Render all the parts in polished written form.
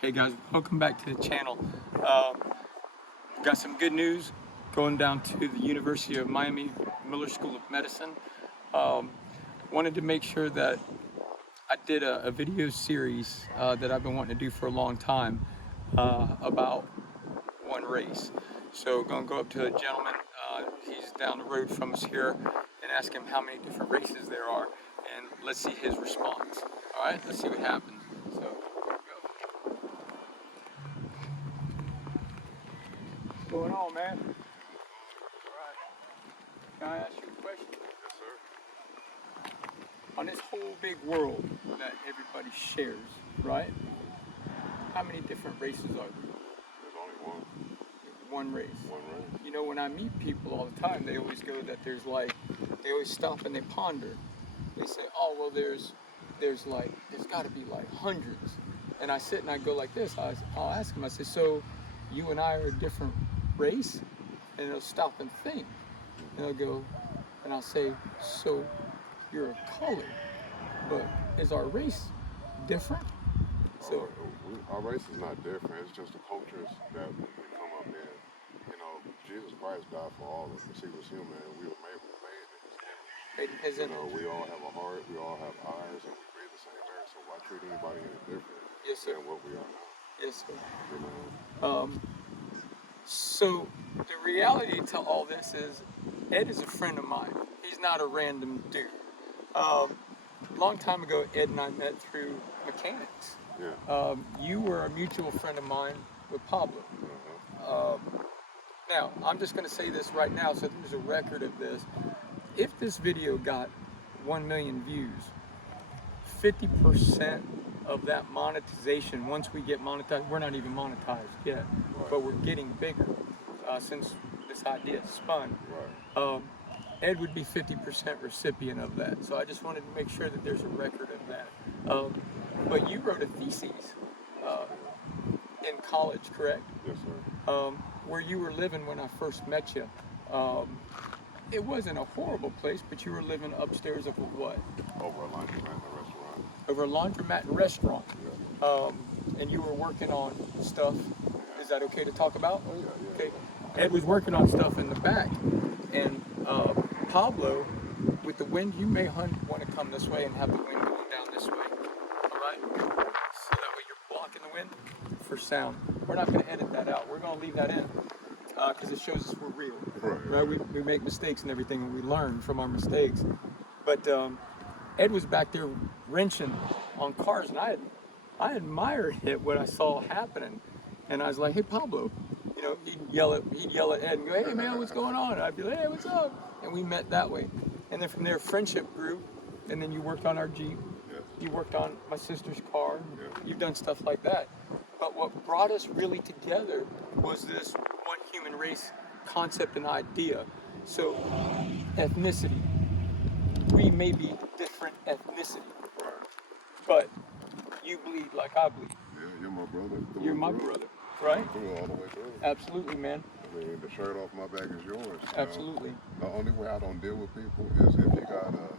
Hey guys, welcome back to the channel. Got some good news going down to the University of Miami Miller School of Medicine. Wanted to make sure that I did a video series that I've been wanting to do for a long time about one race. So gonna go up to a gentleman, he's down the road from us here, and ask him how many different races there are, and let's see his response. All right, let's see what happens. So here we go. What's going on, man? Alright. Can I ask you a question? Yes, sir. On this whole big world that everybody shares, right? How many different races are there? There's only one. One race. One race. You know, when I meet people all the time, they always go that they always stop and they ponder. They say, oh, well, there's got to be like hundreds. And I sit and I go like this. I'll ask them, I say, so you and I are a different race? And they'll stop and think. And they'll go, and I'll say, so you're a color, but is our race different? So Our race is not different. It's just the cultures that we come up in. You know, Jesus Christ died for all of us. He was human, and we were made in his image. You know, we all have a heart, we all have eyes, and we breathe the same air. So why treat anybody any different than what we are now? Yes, sir. You know. So the reality to all this is, Ed is a friend of mine. He's not a random dude. Long time ago, Ed and I met through mechanics. Yeah. You were a mutual friend of mine with Pablo. Now, I'm just going to say this right now, so there's a record of this. If this video got 1 million views, 50% of that monetization, once we get monetized, we're not even monetized yet, but we're getting bigger since this idea spun. Right. Ed would be 50% recipient of that. So I just wanted to make sure that there's a record of that. But you wrote a thesis in college, correct? Yes, sir. Where you were living when I first met you. It wasn't a horrible place, but you were living upstairs of a what? Over a laundromat and a restaurant. Over a laundromat and restaurant. Yeah. And you were working on stuff. Is that okay to talk about? Oh, yeah. Okay. Ed was working on stuff in the back, and Pablo, with the wind, you may want to come this way and have the wind going down this way. All right? So that way you're blocking the wind for sound. We're not going to edit that out. We're going to leave that in because it shows us we're real. Right? We make mistakes and everything, and we learn from our mistakes. But Ed was back there wrenching on cars, and I admired it, what I saw happening. And I was like, hey, Pablo. You know, he'd yell at Ed and go, hey man, what's going on? And I'd be like, hey, what's up? And we met that way. And then from there, friendship grew. And then you worked on our Jeep. Yes. You worked on my sister's car. Yes. You've done stuff like that. But what brought us really together was this one human race concept and idea. So ethnicity. We may be different ethnicity, but you bleed like I bleed. Yeah, you're my brother. You're my brother. Right? All the way through. Absolutely, man. I mean, the shirt off my back is yours. Absolutely. The only way I don't deal with people is if you got a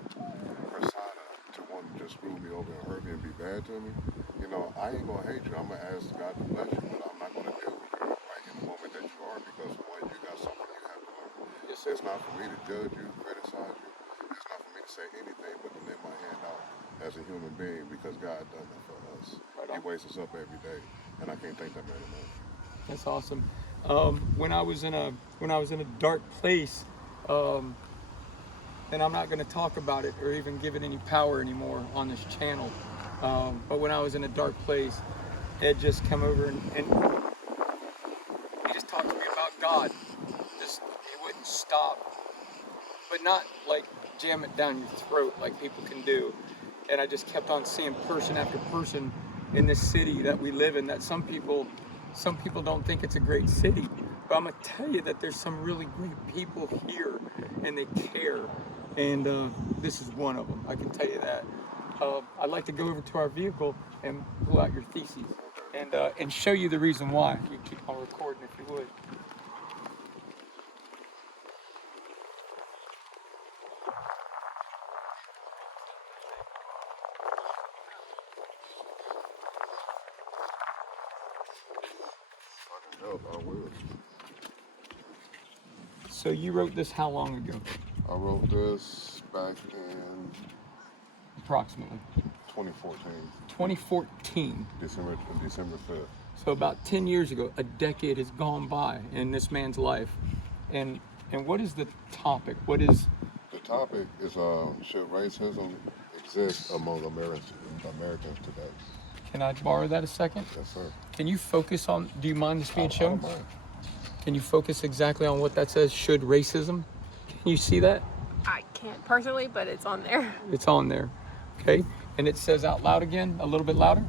persona to want to just screw me over and hurt me and be bad to me. You know, I ain't gonna hate you. I'm gonna ask God to bless you, but I'm not gonna deal with you right in the moment that you are, because one, you got something you have to learn. Yes, sir. It's not for me to judge you, criticize you. It's not for me to say anything but to lay my hand out as a human being, because God done that for us. He wakes us up every day, and I can't thank that man enough. That's awesome. When I was in a dark place, and I'm not going to talk about it or even give it any power anymore on this channel. But when I was in a dark place, Ed just come over and he just talked to me about God. Just he wouldn't stop, but not like jam it down your throat like people can do. And I just kept on seeing person after person in this city that we live in, that some people don't think it's a great city, but I'm gonna tell you that there's some really great people here, and they care, and this is one of them. I can tell you that. I'd like to go over to our vehicle and pull out your thesis, and show you the reason why. You keep on recording if you would. Oh, I will. So you wrote this how long ago? I wrote this back in Approximately. 2014, 2014. December 5th. So about 10 years ago, a decade has gone by in this man's life. And what is the topic? What is The topic is should racism exist among Americans today? Can I borrow that a second? Yes, sir. Can you focus on, do you mind this being I shown? don't mind. Can you focus exactly on what that says, should racism? Can you see that? I can't personally, but it's on there. It's on there, okay? And it says out loud again, a little bit louder.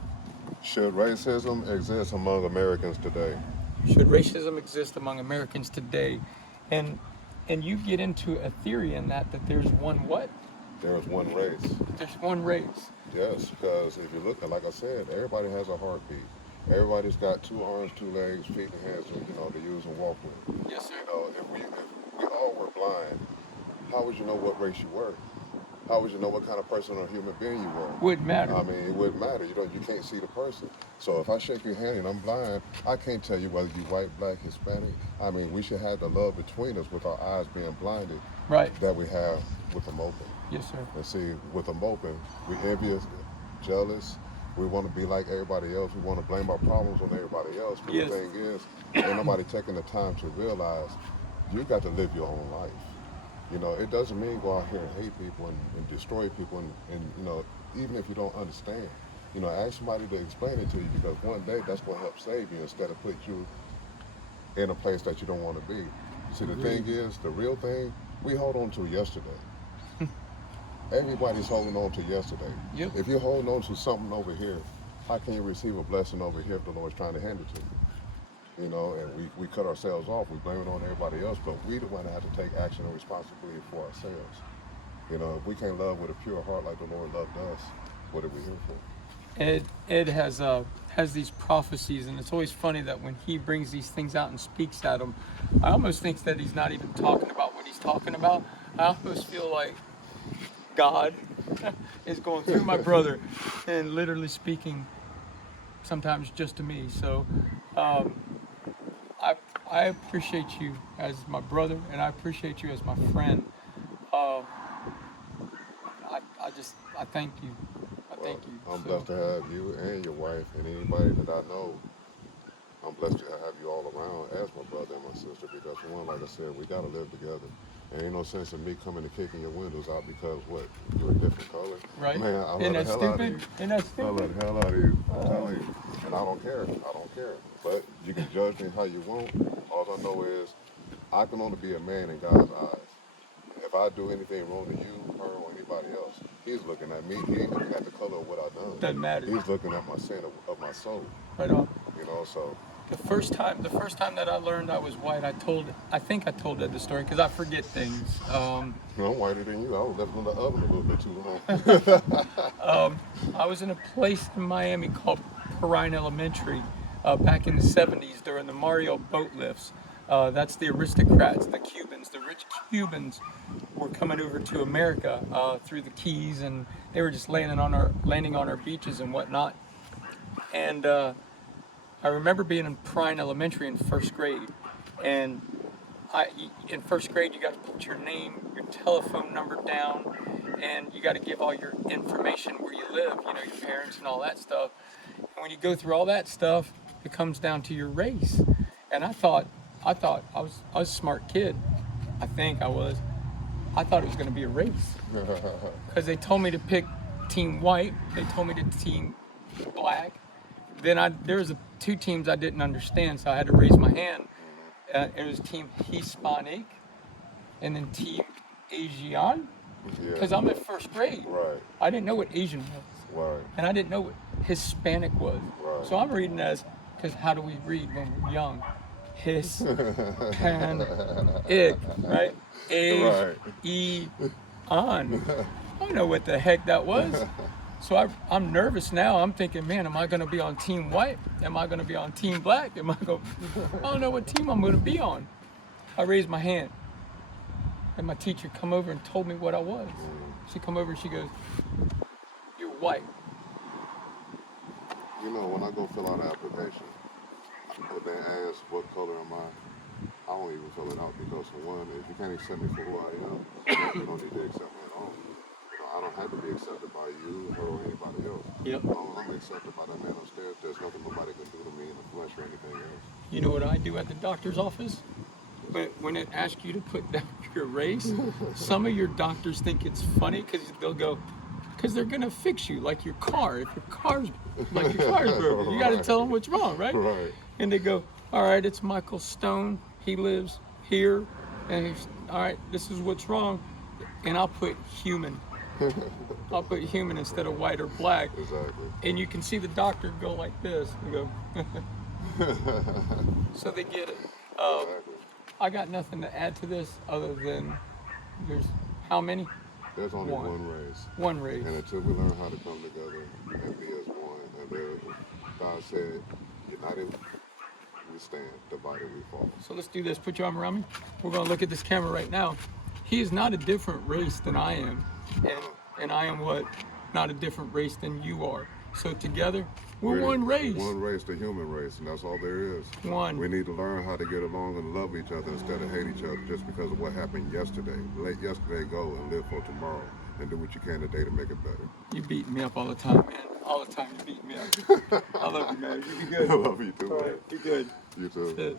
Should racism exist among Americans today? Should racism exist among Americans today? And you get into a theory in that there's one what? There is one race. There's one race. Yes, because if you look at, like I said, everybody has a heartbeat. Everybody's got 2 arms, 2 legs, feet, and hands, to use and walk with. Yes, sir. If we all were blind, how would you know what race you were? How would you know what kind of person or human being you were? Wouldn't matter. I mean, it wouldn't matter. You can't see the person. So if I shake your hand and I'm blind, I can't tell you whether you're white, black, Hispanic. I mean, we should have the love between us with our eyes being blinded. Right. That we have with them open. Yes, sir. And see, with them open, we envious, jealous. We want to be like everybody else. We want to blame our problems on everybody else. But Yes. the thing is, ain't nobody taking the time to realize you got to live your own life. It doesn't mean go out here and hate people and destroy people and even if you don't understand, ask somebody to explain it to you, because one day that's what helps save you instead of put you in a place that you don't want to be. See, the thing is, the real thing, we hold on to yesterday. Everybody's holding on to yesterday. Yep. If you're holding on to something over here, how can you receive a blessing over here if the Lord's trying to hand it to you? And we cut ourselves off. We blame it on everybody else, but we the one that have to take action and responsibility for ourselves. If we can't love with a pure heart like the Lord loved us, what are we here for? Ed has these prophecies, and it's always funny that when he brings these things out and speaks at them, I almost think that he's not even talking about what he's talking about. I almost feel like God is going through my brother and literally speaking sometimes just to me. So I appreciate you as my brother, and I appreciate you as my friend. I thank you. I thank you. I'm So, blessed to have you and your wife and anybody that I know. I'm blessed to have you all around as my brother and my sister, because one, like I said, we gotta live together. And ain't no sense in me coming and kicking your windows out because you're a different color. right? Man, I love Isn't the that hell out of stupid? you. Isn't that I stupid? love the hell out of you. I'm telling you. And I don't care. But you can judge me how you want. All I know is I can only be a man in God's eyes. If I do anything wrong to you, her, or anybody else, he's looking at me. He ain't looking at the color of what I've done. Doesn't matter. He's looking at my sin of my soul. Right on. So The first time that I learned I was white, I think I told Ed the story because I forget things. I'm whiter than you. I was left in the oven a little bit too long. I was in a place in Miami called Perrine Elementary back in the 70s during the Mario boat lifts. That's the aristocrats, the Cubans, the rich Cubans were coming over to America through the Keys, and they were just landing on our beaches and whatnot. And I remember being in Perrine Elementary in first grade, and in first grade you got to put your name, your telephone number down, and you got to give all your information where you live, your parents and all that stuff. And when you go through all that stuff, it comes down to your race. And I thought I was a smart kid. I think I was. I thought it was going to be a race because they told me to pick team white. They told me to team black. Then there was 2 teams I didn't understand, so I had to raise my hand. It was team Hispanic and then team Asian, because I'm in first grade. Right. I didn't know what Asian was, Right. and I didn't know what Hispanic was. Right. So I'm reading because how do we read when we're young? Hispanic, right? A-E-on. I don't know what the heck that was. So I'm nervous now. I'm thinking, man, am I going to be on team white? Am I going to be on team black? I don't know what team I'm going to be on. I raised my hand. And my teacher come over and told me what I was. She come over and she goes, "You're white." When I go fill out an application, But then ask what color am I don't even fill it out because for one, if you can't accept me for who I am, you don't need to accept me at all. I don't have to be accepted by you, her, or anybody else. Yep. I'm accepted by that man upstairs. There's nothing nobody can do to me in the flesh or anything else. You know what I do at the doctor's office? But when it asks you to put down your race, some of your doctors think it's funny because they'll go, because they're gonna fix you like your car. If your car's broken, you got to tell them what's wrong, right? Right. And they go, all right, it's Michael Stone. He lives here, and he's, all right, this is what's wrong, and I'll put human. I'll put human instead of white or black. Exactly. And you can see the doctor go like this and go. So they get it. Exactly. I got nothing to add to this other than there's how many? There's only one race. One race. And until we learn how to come together and be as one, and God said, united we stand, divided we fall. So let's do this. Put your arm around me. We're going to look at this camera right now. He is not a different race than I am. And I am what? Not a different race than you are. So together, we're one race. One race, the human race, and that's all there is. One. We need to learn how to get along and love each other instead of hate each other just because of what happened yesterday. Let yesterday go and live for tomorrow and do what you can today to make it better. You beat me up all the time, man. All the time you beat me up. I love you, man. You be good. I love you too, man. Be good. You too. That's it.